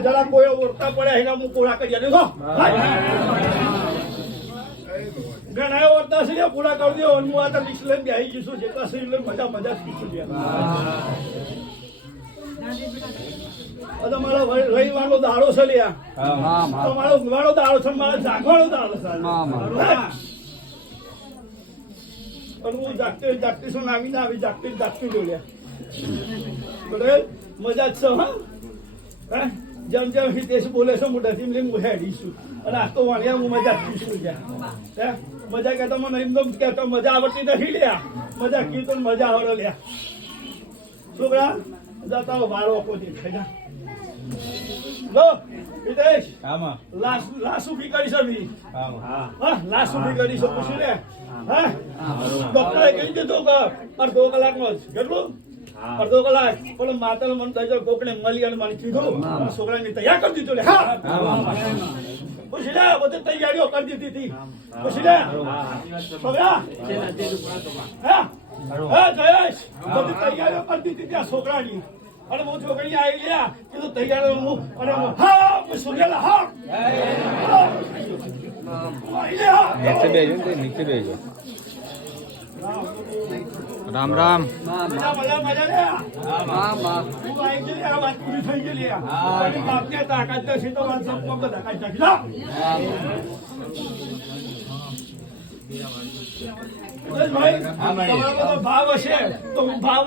જરા કોઈ ઓળખતા પડે એના હું પૂરા કરી દઉં ઘણા ઓળખતા છે પૂરા કરી દો હું આ તો લિસ્ટ લઈને બેસી જઈશું જેટલા છે એટલે મજા શીખું મારો રવિવારનો દાડો છે લ્યા મારો ઊંઘવાનો દાડો છે મારો જાગવાનો દાડો છે હું જાગતી શું નામી ના આવી જાગતી જોડ્યા બરાબર મજા જ છે હા જેમ જેમ હિતેશ બોલે છે મોઢાથી એમ હું હેડીશું અને આ તો વાણિયા હું મજા પીશું ગયા મજા કહેતો મને એમ કહેતો મજા આવડતી નથી લ્યા મજા કીધું મજા આવડે લ્યા છોકરા જતા વારો આપો દેખાય જા લો હિતેશ લાશ ઉભી કરી છે લાશ ઉભી કરી છે પૂછ્યું લે હા ડોક્ટરે કહી દીધું કે અડધો કલાકમાં જ કેટલું અડધો કલાક પણ માતા મન થઈ કોકને મળી અને મને કીધું છોકરાને તૈયાર કરી દીધું લે પૂછી લે બધી તૈયારીઓ કરી દીધી હતી પૂછી લે છોકરા હા જયેશ બધી તૈયારીઓ કરી દીધી ત્યાં છોકરાની અને હું છોકરી આવી ગયા કીધું તૈયાર હું અને હા પૂછું લે હા નીચે બેજો રામ રામ ભાવ હશે તો ભાવ